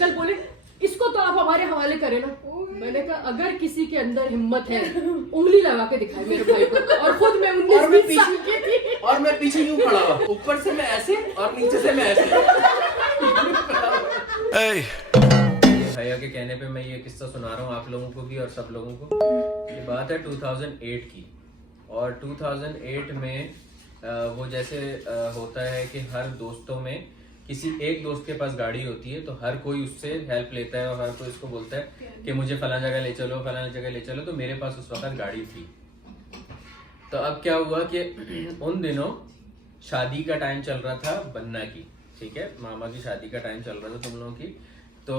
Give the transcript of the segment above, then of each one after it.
Uncle बोले इसको तो आप हमारे हवाले करें ना। मैंने कहा अगर किसी के अंदर हिम्मत है उंगली लगा के दिखाए मेरे भाई को। और खुद मैं 19-20 साल की थी और मैं पीछे यूं खड़ा हुआ, ऊपर से मैं ऐसे और नीचे से मैं ऐसे। भैया के कहने पे मैं ये किस्सा सुना रहा हूँ आप लोगों को भी और सब लोगों को। ये बात है 2008 की, और 2008 में वो जैसे होता है कि हर दोस्तों में किसी एक दोस्त के पास गाड़ी होती है तो हर कोई उससे हेल्प लेता है और हर कोई उसको बोलता है कि मुझे फलाना जगह ले चलो, फलाना जगह ले चलो। तो मेरे पास उस वक्त गाड़ी थी। तो अब क्या हुआ कि उन दिनों शादी का टाइम चल रहा था बन्ना की, ठीक है, मामा की शादी का टाइम चल रहा था तुम लोगों की। तो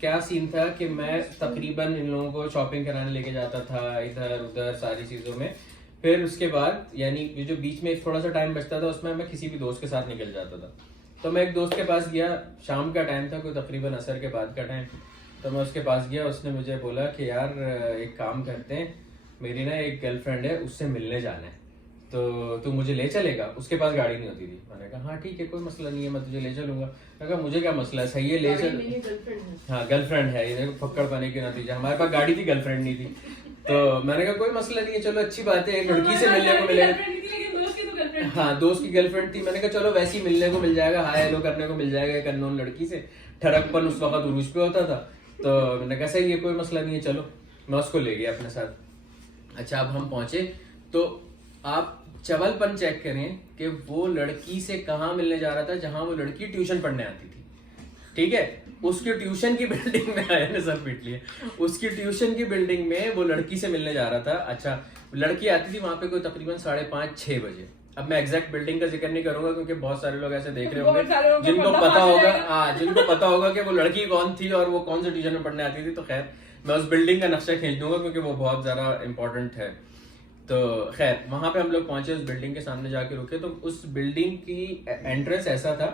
क्या सीन था कि मैं तकरीबन इन लोगों को शॉपिंग कराने लेके जाता था इधर उधर सारी चीजों में। फिर उसके बाद यानी ये जो बीच में थोड़ा सा टाइम बचता था उसमें मैं किसी भी दोस्त के साथ निकल जाता था। तो मैं एक दोस्त के पास गया, शाम का टाइम था, कोई तकरीबन असर के बाद का टाइम। तो मैं उसके पास गया, उसने मुझे बोला कि यार एक काम करते हैं, मेरी ना एक गर्लफ्रेंड है, उससे मिलने जाना है, तो तू मुझे ले चलेगा। उसके पास गाड़ी नहीं होती थी। मैंने कहा हाँ ठीक है, कोई मसला नहीं है, मैं तुझे ले चलूंगा। मैं कहा मुझे क्या मसला है, सही है ले चल। हाँ गर्लफ्रेंड है, ये फक्कड़ पाने के नतीजा। हमारे पास गाड़ी थी, गर्लफ्रेंड नहीं थी। तो मैंने कहा कोई मसला नहीं है, चलो अच्छी बात है, एक लड़की से मिलने को मिलेगा। हाँ दोस्त की गर्लफ्रेंड थी। मैंने कहा चलो वैसे ही मिलने को मिल जाएगा, हाय हेलो करने को मिल जाएगा एक अननोन लड़की से। ठरकपन उस वक्त उरूज पे होता था। तो मैंने कहा सही है, कोई मसला नहीं है, चलो। मैं उसको ले गया अपने साथ। अच्छा अब हम पहुंचे तो आप चवलपन चेक करें कि वो लड़की से कहाँ मिलने जा रहा था, जहां वो लड़की ट्यूशन पढ़ने आती थी, ठीक है। उसकी ट्यूशन की बिल्डिंग में आया ने सर पीट लिए। उसकी ट्यूशन की बिल्डिंग में वो लड़की से मिलने जा रहा था। अच्छा लड़की आती थी वहां पे कोई तकरीबन 5:30-6 बजे। अब मैं एग्जैक्ट बिल्डिंग का जिक्र नहीं करूंगा क्योंकि बहुत सारे लोग ऐसे देख रहे होंगे जिनको पता होगा, हाँ जिनको पता होगा कि वो लड़की कौन थी और वो कौन से ट्यूशन में पढ़ने आती थी। तो खैर मैं उस बिल्डिंग का नक्शा खींच दूंगा क्योंकि वो बहुत ज्यादा इंपॉर्टेंट है। तो खैर वहां पे हम लोग पहुंचे, उस बिल्डिंग के सामने जाके रुके। तो उस बिल्डिंग की एंट्रेंस ऐसा था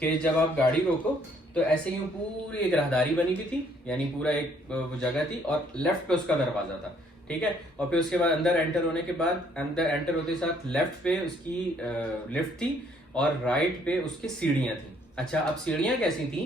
कि जब आप गाड़ी रोको तो ऐसे ही पूरी एक राहदारी बनी हुई थी, यानी पूरा एक जगह थी और लेफ्ट पे उसका दरवाजा था, ठीक है। और फिर उसके बाद अंदर एंटर होने के बाद, अंदर एंटर होते साथ लेफ्ट पे उसकी लिफ्ट थी और राइट पे उसकी सीढ़ियां थी। अच्छा अब सीढ़ियां कैसी थी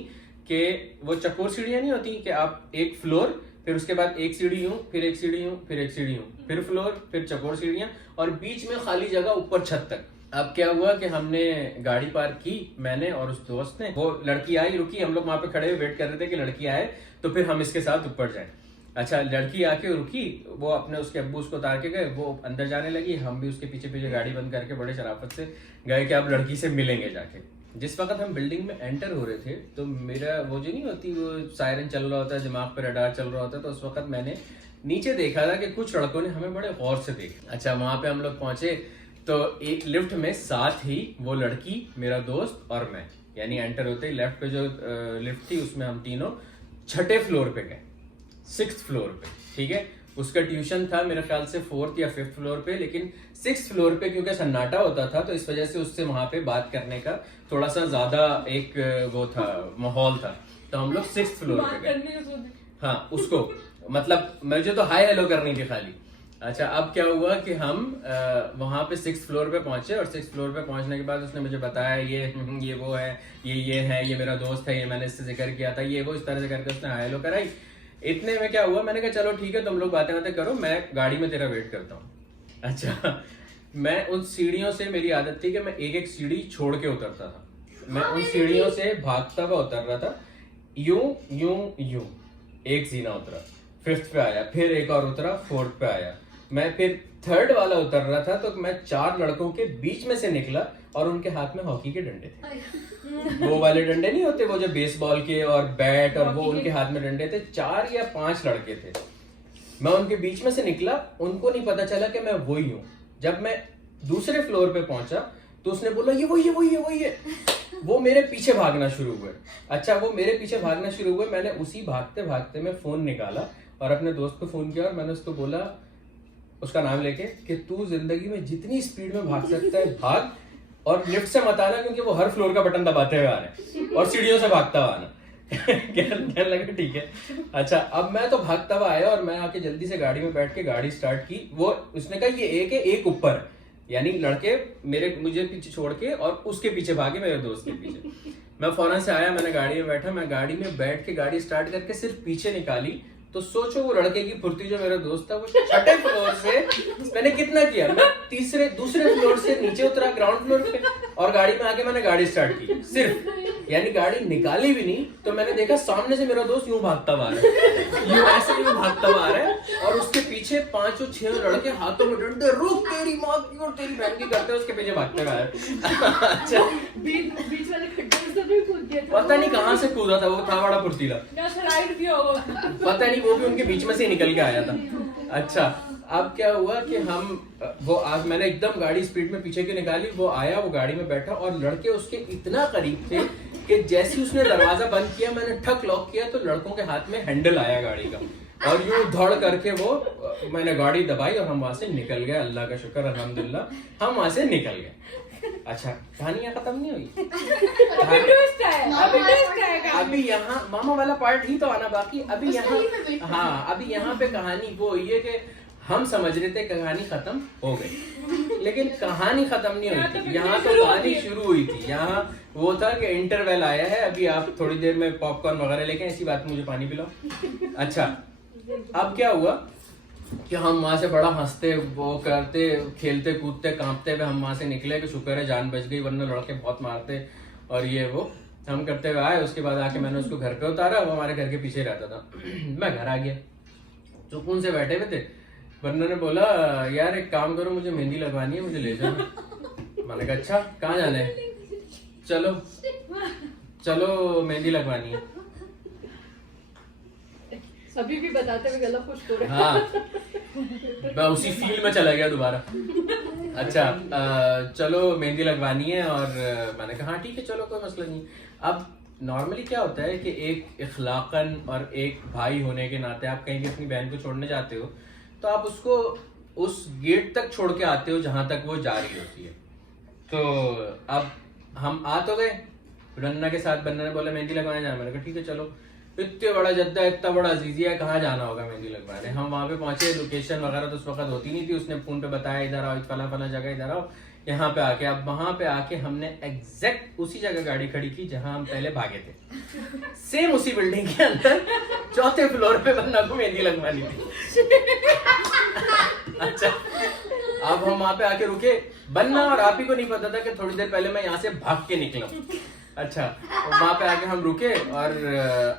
कि वो चकोर सीढ़ियां नहीं होती कि आप एक फ्लोर, फिर उसके बाद एक सीढ़ी यूं, फिर एक सीढ़ी यूं, फिर एक सीढ़ी यूं, फिर फ्लोर, फिर चकोर सीढ़ियां और बीच में खाली जगह ऊपर छत तक। अब क्या हुआ कि हमने गाड़ी पार्क की, मैंने और उस दोस्त ने। वो लड़की आई, रुकी, हम लोग वहां पे खड़े वेट कर रहे थे कि लड़की आए तो फिर हम इसके साथ ऊपर जाए। अच्छा लड़की आके रुकी, वो अपने उसके अब्बू उसको उतार के गए, वो अंदर जाने लगी, हम भी उसके पीछे पीछे गाड़ी बंद करके बड़े शराफत से गए कि अब लड़की से मिलेंगे जाके। जिस वक्त हम बिल्डिंग में एंटर हो रहे थे तो मेरा वो जो नहीं होती वो सायरन चल रहा होता है, दिमाग पे रडार चल रहा होता है, तो उस वक्त मैंने नीचे देखा था कि कुछ लड़कों ने हमें बड़े गौर से देखा। अच्छा वहां पे हम लोग पहुंचे तो एक लिफ्ट में साथ ही वो लड़की, मेरा दोस्त और मैं, यानी एंटर होते ही लेफ्ट पे जो लिफ्ट थी उसमें हम तीनों छठे फ्लोर पे गए, 6th फ्लोर पे, ठीक है। उसका ट्यूशन था मेरे ख्याल से 4th या 5th फ्लोर पे, लेकिन 6th फ्लोर पे क्योंकि सन्नाटा होता था तो इस वजह से उससे वहां पे बात करने का थोड़ा सा ज्यादा एक वो था, माहौल था। तो हम लोग 6th फ्लोर पे गए। हाँ उसको मतलब मुझे तो हाय हेलो करनी थी खाली। अच्छा अब क्या हुआ कि हम वहां पे 6th फ्लोर पे पहुंचे और 6th फ्लोर पे पहुंचने के बाद उसने मुझे बताया ये वो है, ये है, ये मेरा दोस्त है, ये मैंने इससे जिक्र किया था, ये वो, इस तरह से करके उसने हाय हेलो कराई। इतने में क्या हुआ, मैंने कहा चलो ठीक है तुम लोग बातें बातें करो, मैं गाड़ी में तेरा वेट करता हूँ। अच्छा मैं उन सीढ़ियों से, मेरी आदत थी कि मैं एक एक सीढ़ी छोड़ के उतरता था। मैं उन सीढ़ियों से भागता हुआ उतर रहा था, यूं यूं यूं। एक जीना उतरा, 5th पे आया, फिर एक और उतरा, 4th पे आया, मैं फिर 3rd वाला उतर रहा था तो मैं 4 लड़कों के बीच में से निकला और उनके हाथ में हॉकी के डंडे थे। वो वाले डंडे नहीं होते वो जो बेसबॉल के और बैट, और वो उनके हाथ में डंडे थे। 4 या 5 लड़के थे, मैं उनके बीच में से निकला, उनको नहीं पता चला कि मैं वही हूँ। जब मैं दूसरे फ्लोर पे पहुंचा तो उसने बोला ये वही है। वो मेरे पीछे भागना शुरू हुए। अच्छा वो मेरे पीछे भागना शुरू हुए, मैंने उसी भागते भागते में फोन निकाला और अपने दोस्त को फोन किया और मैंने उसको बोला, उसका नाम लेके, कि तू जिंदगी में जितनी स्पीड में भाग सकता है भाग, और लिफ्ट से मत आना क्योंकि वो हर फ्लोर का बटन दबाते हुए आ रहे हैं, और सीढ़ियों से भागता हुआ आना। कहने लगा ठीक है। अच्छा अब मैं तो भागता हुआ आया और मैं आके जल्दी से गाड़ी में बैठ के गाड़ी स्टार्ट की। वो उसने कहा ये एक है, एक ऊपर है, यानी लड़के मुझे पीछे छोड़ के और उसके पीछे भागे, मेरे दोस्त के पीछे। मैं फौरन से आया, मैंने गाड़ी में बैठा, मैं गाड़ी में बैठ के गाड़ी स्टार्ट करके सिर्फ पीछे निकाली तो सोचो वो लड़के की फुर्ती, जो मेरा दोस्त था वो 6ठे फ्लोर से, मैंने कितना किया, मैं दूसरे फ्लोर से नीचे उतरा ग्राउंड फ्लोर पे और गाड़ी में आके मैंने गाड़ी स्टार्ट की सिर्फ, यानी गाड़ी निकाली भी नहीं तो मैंने देखा सामने से मेरा दोस्त यूं भागता हुआ आ रहा है, यूं ऐसे यूं भागता हुआ आ रहा है और उसके पीछे 5-6 लड़के हाथों में डंडे, रुक तेरी माँ की और तेरी बहन की करते उसके पीछे भागते हुए आ रहे। अच्छा बीच वाले खड्डे से भी कूद गया था, पता नहीं कहाँ से कूदा था, वो था बड़ा फुर्तीला, स्लाइड भी होगा, पता नहीं वो भी उनके बीच में से निकल के आया था। अच्छा अब क्या हुआ कि आज मैंने एकदम गाड़ी स्पीड में पीछे की निकाली, वो आया, वो गाड़ी में बैठा और लड़के उसके इतना करीब थे कि जैसे ही उसने दरवाजा बंद किया, मैंने ठक लॉक किया तो लड़कों के हाथ में हैंडल आया गाड़ी का और यूं धड़ करके मैंने गाड़ी दबाई और हम वहां से निकल गए। अल्लाह का शुक्र, अल्हम्दुलिल्लाह हम वहां से निकल गए। अच्छा कहानियां खत्म नहीं हुई, अभी यहाँ मामा वाला पार्ट ही तो आना बाकी। अभी यहाँ अभी यहाँ पे कहानी वो हुई है कि हम समझ रहे थे कहानी खत्म हो गई, लेकिन कहानी खत्म नहीं हुई थी, यहाँ तो कहानी शुरू हुई थी। यहाँ वो था कि इंटरवेल आया है, अभी आप थोड़ी देर में पॉपकॉर्न वगैरह लेके, ऐसी बात मुझे पानी पिलाओ। अच्छा अब क्या हुआ कि हम वहां से बड़ा हंसते, वो करते, खेलते कूदते कांपते हुए हम वहां से निकले कि शुक्र है जान बच गई, वरना लड़के बहुत मारते और ये वो हम करते हुए आए। उसके बाद आके मैंने उसको घर पे उतारा, वो हमारे घर के पीछे रहता था। मैं घर आ गया, सुकून से बैठे हुए थे। वरना ने बोला यार एक काम करो, मुझे मेहंदी लगवानी है, मुझे ले जाना। मैंने कहा अच्छा कहाँ जाना है, चलो मेहंदी लगवानी है। अभी भी बताते हुए गला खुश हो रहा है। हाँ मैं उसी फील्ड में चला गया दोबारा। अच्छा चलो मेहंदी लगवानी है और मैंने कहा हाँ ठीक है चलो कोई मसला नहीं। अब नॉर्मली क्या होता है कि एक इखलाकन और एक भाई होने के नाते आप कहीं भी अपनी बहन को छोड़ने जाते हो तो आप उसको उस गेट तक छोड़ के आते हो जहां तक वो जा रही होती है। तो अब हम आ तो गए, रन्ना के साथ बन्ना ने बोला मेहंदी लगवाने जाना, मैंने कहा ठीक है चलो। इतने बड़ा जद्दा, इतना बड़ा अजीजिया, कहाँ जाना होगा मेहंदी लगवाने। हम वहां पे पहुंचे, लोकेशन वगैरह तो उस वक्त होती नहीं थी, उसने फोन पे बताया इधर आओ, फला फला जगह इधर आओ, यहाँ पे आके। अब वहां पे आके हमने एग्जैक्ट उसी जगह गाड़ी खड़ी की जहां हम पहले भागे थे, सेम उसी बिल्डिंग के अंदर 4थे फ्लोर पे बन्ना को मेहंदी लगवानी थी। अच्छा अब हम वहां पे आके रुके, बन्ना और आप ही को नहीं पता था कि थोड़ी देर पहले मैं यहाँ से भाग के निकला। अच्छा वहां पे आके हम रुके और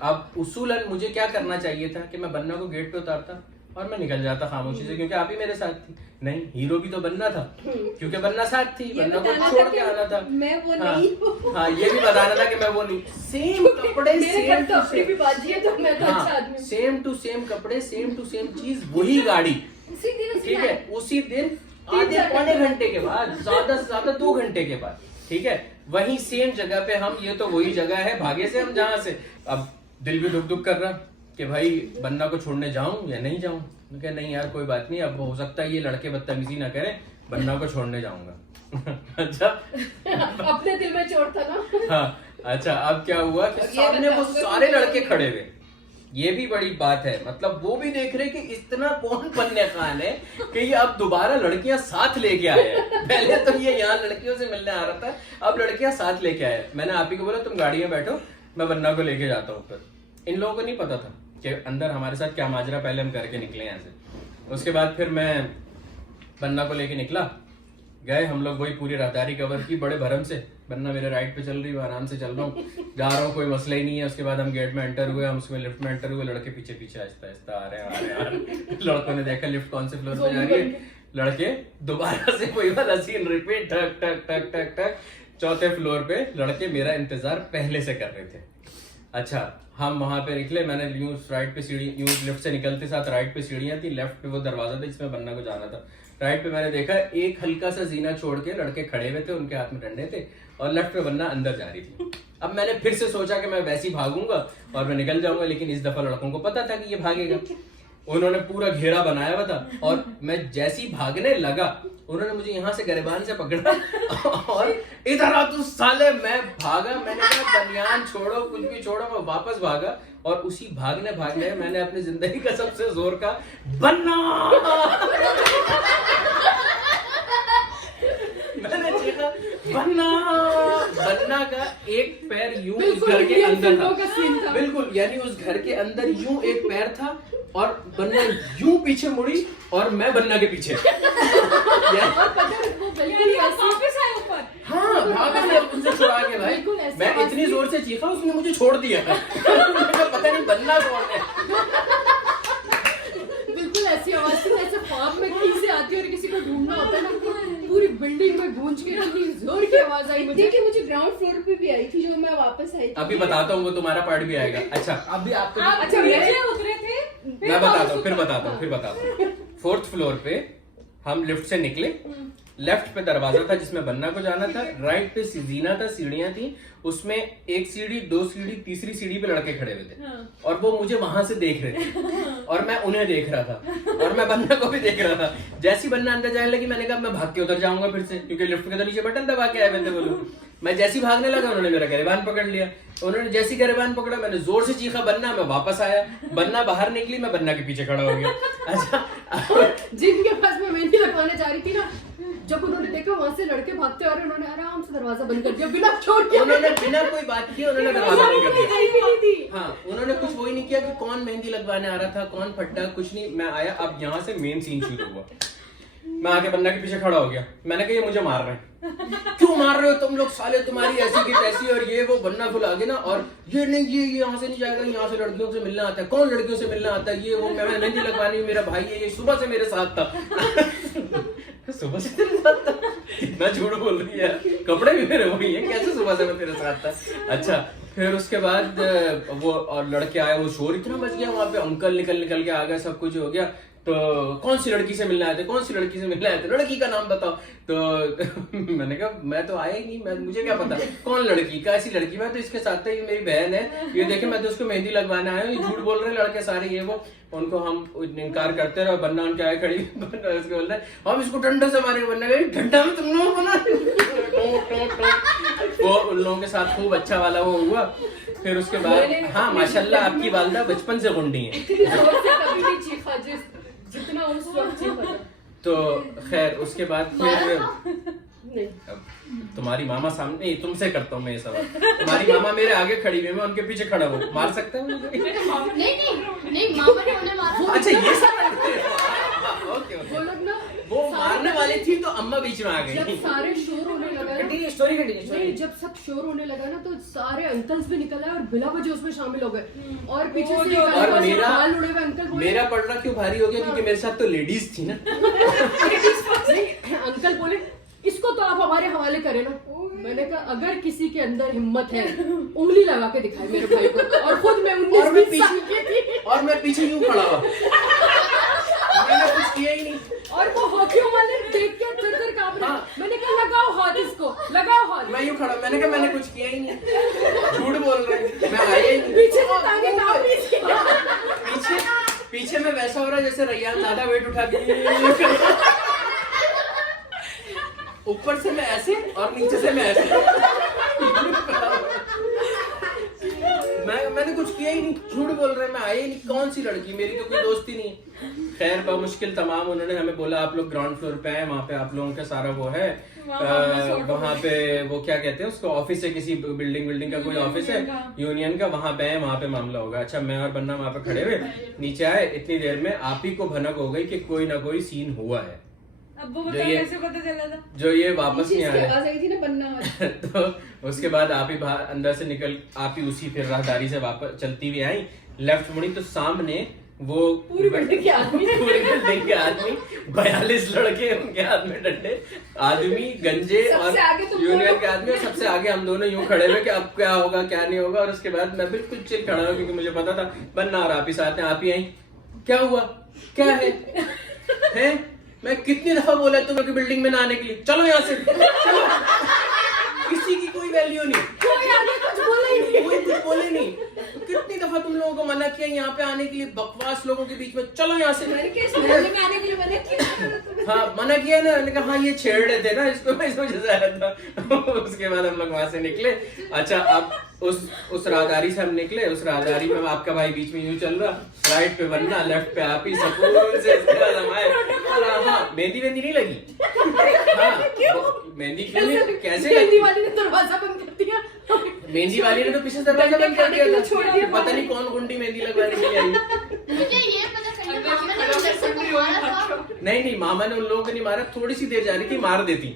अब उसूलन मुझे क्या करना चाहिए था कि मैं बन्ना को गेट पे उतारता और मैं निकल जाता खामोशी से, क्योंकि आप ही मेरे साथ थी। नहीं, हीरो भी तो बन्ना था, क्योंकि बन्ना साथ थी, बन्ना को छोड़ के आना था। मैं वो नहीं। हाँ ये भी बताना था कि मैं वो नहीं। सेम कपड़े, same to same, same to same कपड़े, सेम टू सेम चीज, वही गाड़ी, ठीक है। उसी दिन आधे पौने घंटे के बाद, ज्यादा से ज्यादा 2 घंटे के बाद, ठीक है, वही सेम जगह पे हम। ये तो वही जगह है भागे से हम जहाँ से। अब दिल भी दुख कर रहा कि भाई बन्ना को छोड़ने जाऊं या नहीं जाऊं। मैं नहीं यार कोई बात नहीं, अब हो सकता है ये लड़के बदतमीजी ना करें, बन्ना को छोड़ने जाऊंगा। अच्छा अपने दिल में चोट था ना। हाँ अच्छा अब क्या हुआ कि सामने वो सारे लड़के खड़े हुए, ये भी बड़ी बात है, मतलब वो भी देख रहे कि इतना कौन पन्ने खान है कि ये अब दोबारा लड़कियां साथ लेके आए हैं। पहले तो ये यहाँ लड़कियों से मिलने आ रहा था, अब लड़कियां साथ लेके आए। मैंने आप ही को बोला तुम गाड़ी में बैठो, मैं बन्ना को लेके जाता हूँ ऊपर। इन लोगों को नहीं पता था कि अंदर हमारे साथ क्या माजरा, पहले हम करके निकले यहाँ से। उसके बाद फिर मैं बन्ना को लेके निकला, गए हम लोग, वही पूरी राहदारी कवर की बड़े भरम से। बन्ना मेरे राइट पे चल रही है, आराम से चल रहा हूँ, जा रहा हूँ, कोई मसला ही नहीं है। उसके बाद हम गेट में एंटर हुए, हम उसमें लिफ्ट में एंटर हुए, लड़के पीछे पीछे आहिस्ता आहिस्ता आ रहे हैं। लड़कों ने देखा लिफ्ट कौन से फ्लोर पे जा रही है, लड़के दोबारा से वही वाला सीन रिपीट, ठक ठक ठक ठक ठक। 4थे फ्लोर पे लड़के मेरा इंतजार पहले से कर रहे थे। अच्छा हम वहां पे निकले, मैंने यूं राइट पे सीढ़ी, यूं लिफ्ट से निकलते साथ राइट पे सीढ़ियां थी, लेफ्ट पे वो दरवाजा था जिसमें बन्ना को जाना था। राइट पे मैंने देखा एक हल्का सा जीना छोड़ के लड़के खड़े हुए थे, उनके हाथ में डंडे थे, और लेफ्ट पे बन्ना अंदर जा रही थी। अब मैंने फिर से सोचा कि मैं वैसे ही भागूंगा और मैं निकल जाऊंगा, लेकिन इस दफा लड़कों को पता था कि ये भागेगा। उन्होंने पूरा घेरा बनाया हुआ था और मैं जैसे ही भागने लगा उन्होंने मुझे यहाँ से गिरबान से पकड़ा और इधर आ तू साले। मैं भागा, मैंने कहा बनियान छोड़ो, कुछ भी छोड़ो, मैं वापस भागा। और उसी भागने भागने मैंने अपनी जिंदगी का सबसे जोर का बन्ना मैंने चीखा बन्ना का एक पैर यूं उस घर के अंदर था, बिल्कुल, यानी उस घर के अंदर यूं एक पैर था और बन्ना यूं पीछे मुड़ी और मैं बन्ना के पीछे। और पता है वो बिल्कुल वापस आए ऊपर। हाँ, भागा मैं उनसे छुड़ा के भाई, मैं इतनी जोर से चीखा उसने मुझे छोड़ दिया। पता नहीं बन्ना कौन है। बिल्कुल ऐसी आवाज थी जैसे ख्वाब में कहीं से आती है और किसी को ढूंढना होता है ना, पूरी बिल्डिंग में गूंज के इतनी जोर की आवाज आई मुझे देखिए मुझे ग्राउंड फ्लोर पे भी आई थी जो मैं वापस आई थी। अभी बताता हूँ, वो तुम्हारा पार्ट भी आएगा। अच्छा अभी आपको अच्छा नीचे उतरे थे, मैं बताता हूँ, फिर बताता हूँ। 4th फ्लोर पे हम लिफ्ट से निकले, लेफ्ट पे दरवाजा था जिसमें बन्ना को जाना था, राइट पे जीना था, सीढ़ियां थी, उसमें एक सीढ़ी, 2 सीढ़ी, तीसरी सीढ़ी पे लड़के खड़े हुए थे और वो मुझे वहां से देख रहे थे और मैं उन्हें देख रहा था और मैं बन्ना को भी देख रहा था। जैसी बन्ना अंदर जाने लगी मैंने कहा मैं भाग के उधर जाऊंगा फिर से, क्योंकि लिफ्ट के तो नीचे बटन दबा के आए हुए थे वो लोग। मैं जैसी भागने लगा उन्होंने मेरा गिरबान पकड़ लिया, उन्होंने जैसी गिरबान पकड़ा मैंने जोर से चीखा बन्ना, मैं वापस आया, बन्ना बाहर निकली, मैं बन्ना के पीछे खड़ा हो गया। अच्छा, जिनके पास मैं मेहंदी लगवाने जा रही थी ना, जब उन्होंने देखा वहां से लड़के भागते और उन्होंने आराम से दरवाजा बंद कर दिया बिना छोड़ के। उन्होंने बिना कोई बात किए उन्होंने दरवाजा बंद कर दिया। थी। हाँ, उन्होंने कुछ वही नहीं किया कि कौन मेहंदी लगवाने आ रहा था, कौन फट्टा, कुछ नहीं। मैं आया, अब यहाँ से मेन सीन शुरू हुआ। मैं आके बन्ना के पीछे खड़ा हो गया, मैंने कहा ये मुझे मार रहे हैं। क्यों मार रहे हो तुम लोग साले, तुम्हारी ऐसी की तैसी और ये वो। बन्ना फुल आगे ना, और ये नहीं, ये यहाँ से नहीं जाएगा, यहाँ से लड़कियों से मिलना आता है। कौन लड़कियों से मिलना आता है, ये वो। मैं मेहंदी लगवानी, मेरा भाई है, ये सुबह से मेरे साथ था। सुबह से तेरे साथ था? कितना झूठ बोल रही है, कपड़े भी मेरे वही है, कैसे सुबह से मैं तेरे साथ था। अच्छा, फिर उसके बाद वो और लड़के आए, वो शोर इतना मच गया वहां पे, अंकल निकल के आ गए, सब कुछ हो गया। तो कौन सी लड़की से मिलना आए थे, कौन सी लड़की से मिलना आए थे, लड़की का नाम बताओ। तो मैंने कहा मैं तो आया ही नहीं, मुझे क्या पता कौन लड़की, कैसी लड़की, मैं तो इसके साथ था, ये मेरी बहन है, ये देखे मैं तो उसको मेहंदी लगवाना आया हूँ, ये झूठ बोल रहे हैं लड़के सारे, ये वो। उनको हम इनकार करते रहे, बन्ना उनके आए खड़ी, उसको बोल रहे हम इसको डंडे से मारेंगे। बन्ना गई डंडा में तुम लोग बना। वो उन लोगों के साथ खूब अच्छा वाला वो हुआ। फिर उसके बाद हाँ माशाल्लाह आपकी वालदा बचपन से गुंडी है। कभी नहीं चीखा जितना उस वक्त चीखा। तो खैर उसके बाद फिर नहीं, तुम्हारी मामा सामने, नहीं तुमसे करता हूँ मैं ये सवाल। तुम्हारी मामा मेरे आगे खड़ी हुई, मैं उनके पीछे खड़ा हूँ, मार सकते हैं मुझे? नहीं मामा ने उन्हें मारा। अच्छा ये सवाल ओके वो लोग ना वो मारने वाली थी तो अम्मा बीच में आ जब गई। सारे शोर होने लगा ना, स्टोरी नहीं जब सब शोर होने लगा ना, तो सारे अंकल्स भी निकल आए और बिला वजह उसमें शामिल हो गए। और पीछे से और मेरा बाल उड़े हुए अंकल बोले, मेरा पलड़ा क्यों भारी हो गया, क्योंकि मेरे साथ तो लेडीज थी ना। अंकल बोले इसको तो आप हमारे हवाले करें ना। मैंने कहा अगर किसी के अंदर हिम्मत है उंगली लगा के दिखाए मेरे भाई को। और खुद मैं 19 साल की थी और मैं पीछे यूं खड़ा हुआ, मैंने कुछ किया ही नहीं। और वो हॉकियों वाले देख के थर-थर कांप रहे। मैंने कहा लगाओ हाथ इसको, लगाओ हाथ। मैं यूं खड़ा, मैंने कहा मैंने कुछ किया ही नहीं, झूठ बोल रहे हैं, मैं आया ही नहीं। पीछे से ताने नाम भी पीछे में वैसा हो रहा है जैसे रैयान ज्यादा वेट उठा के, ऊपर से मैं ऐसे और नीचे से मैं ऐसे। मैंने कुछ किया ही नहीं, झूठ बोल रहे हैं, मैं आया ही नहीं। कौन सी लड़की, मेरी तो कोई दोस्ती नहीं। खैर मुश्किल तमाम उन्होंने हमें बोला आप लोग ग्राउंड फ्लोर पे आए, वहाँ पे आप लोगों का सारा वो है, वहाँ पे वो क्या कहते हैं उसको, ऑफिस है, किसी बिल्डिंग का कोई ऑफिस है यूनियन का, वहाँ पे है, वहाँ पे मामला होगा। अच्छा मैं और बन्ना वहाँ पे खड़े हुए, नीचे आए, इतनी देर में आप ही को भनक हो गई कि कोई ना कोई सीन हुआ है। अब वो कैसे पता चला था? जो ये वापस नहीं आया। आवाज आई थी ना बन्ना। तो उसके बाद आप ही बाहर अंदर से निकल, आप ही उसी फिर राहदारी से वापस चलती हुई आई, लेफ्ट मुड़ी तो सामने वो पूरी बिल्डिंग के आदमी 42 लड़के, उनके हाथ में डंडे, आदमी गंजे और यूनियन के आदमी, और सबसे आगे हम दोनों यूं खड़े हुए कि अब क्या होगा क्या नहीं होगा। और उसके बाद मैं बिल्कुल चिल खड़ा हूँ क्योंकि मुझे पता था बन्ना और आप ही साथ हैं। आप ही आई, क्या हुआ, क्या है? मैं कितनी दफा बोला तुम लोग बिल्डिंग में ना आने के लिए, चलो यहाँ से, चलो। किसी की कोई वैल्यू नहीं, कोई आगे कुछ बोला ही नहीं, कोई कुछ बोले नहीं। तो कितनी दफा तुम लोगों को मना किया यहाँ पे आने के लिए, बकवास लोगों के बीच में, चलो यहाँ से। मैंने कैसे मोहल्ले में आने के लिए मना किया? हाँ मना किया ना, मैंने कहा हाँ ये छेड़ रहे थे ना इसको, मैं इस वजह से आया था। उसके बाद हम लोग वहां से निकले। अच्छा अब उस राहदारी से हम निकले, उस राहदारी में आपका भाई बीच में यूं चल रहा, राइट पे बनना, लेफ्ट पे आप ही सुकून से। इसके बाद हम आए, हाँ मेहंदी वेंदी नहीं लगी। हाँ, मेहंदी क्यों नहीं, कैसे मेहंदी वाली ने दरवाजा बंद कर दिया। मेहंदी वाली ने तो पीछे दरवाजा बंद कर दिया छोड़ था, दिया। पता नहीं कौन गुंडी मेहंदी लगवाने के लिए आई। मुझे ये पता करना था, मामा ने अंदर से मारा था। नहीं मामा ने उन लोगों को नहीं मारा, थोड़ी सी देर जा रही थी, मार देती।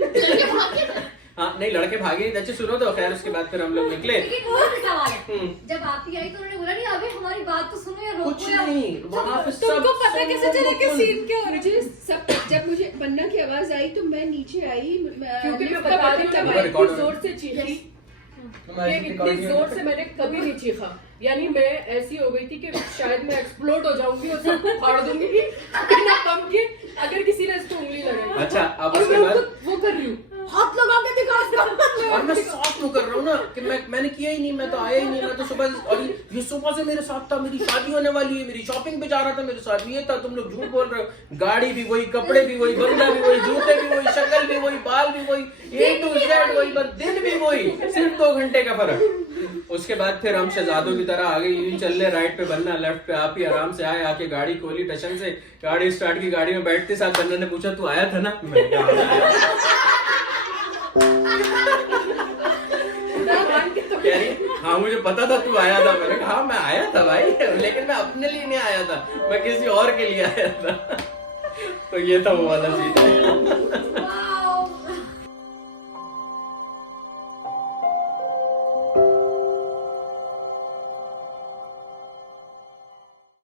लड़के भागे थे। हाँ नहीं, लड़के भागे नहीं। अच्छा सुनो तो, खैर उसके बाद फिर हम लोग निकले। लेकिन वो भी सवाल है, जब आप ही आई तो उन्होंने बोला नहीं अबे हमारी बात तो सुनो या रोको कुछ या नहीं, वहाँ पे तुमको पता कैसे चला कि सीन क्या हो रहा है? मुझे सब जब मुझे बन्ना की आवाज आई तो मैं नीचे आई, क्योंकि मैं लिफ्ट बता का रही हूँ ना, बटन मैं दबाया। रिकॉर्ड इतनी जोर से चीखी कि इतनी जोर से मैंने कभी नहीं चीखा। यानी मैं ऐसी हो गई थी कि शायद मैं एक्सप्लोड हो जाऊंगी और सबको फाड़ दूंगी बिना पंप के, अगर किसी ने इसको उंगली लगाई। अच्छा, अब और उसके मैं बाद वो कर रही हूँ, हाथ लगा के दिखा और मैं साफ तो कर रहा हूँ ना कि मैंने किया ही नहीं, मैं तो आया ही नहीं, मैं तो सुबह, और ये सुबह से मेरे साथ था, मेरी शादी होने वाली है, मेरी शॉपिंग पे जा रहा था, मेरे साथ ये था, तुम लोग झूठ बोल रहे हो। गाड़ी भी वही, कपड़े भी वही, बंदा भी वही, जूते भी वही, शक्ल भी वही, बाल भी वही, A to Z वही, बस दिन भी वही, सिर्फ 2 घंटे का फर्क। उसके बाद फिर हम शहजादों की तरह आगे यूं चल रहे, राइट पे बनना, लेफ्ट पे आप ही, आराम से आए, आके गाड़ी खोली टशन से, गाड़ी स्टार्ट की, गाड़ी में बैठते साथ बन्ना ने पूछा तू आया था ना? मैं क्या कह रही, हाँ मुझे पता था तू आया था। मैंने कहा हाँ मैं आया था भाई, लेकिन मैं अपने लिए नहीं आया था, मैं किसी और के लिए आया था। तो ये था वो वाला सीन।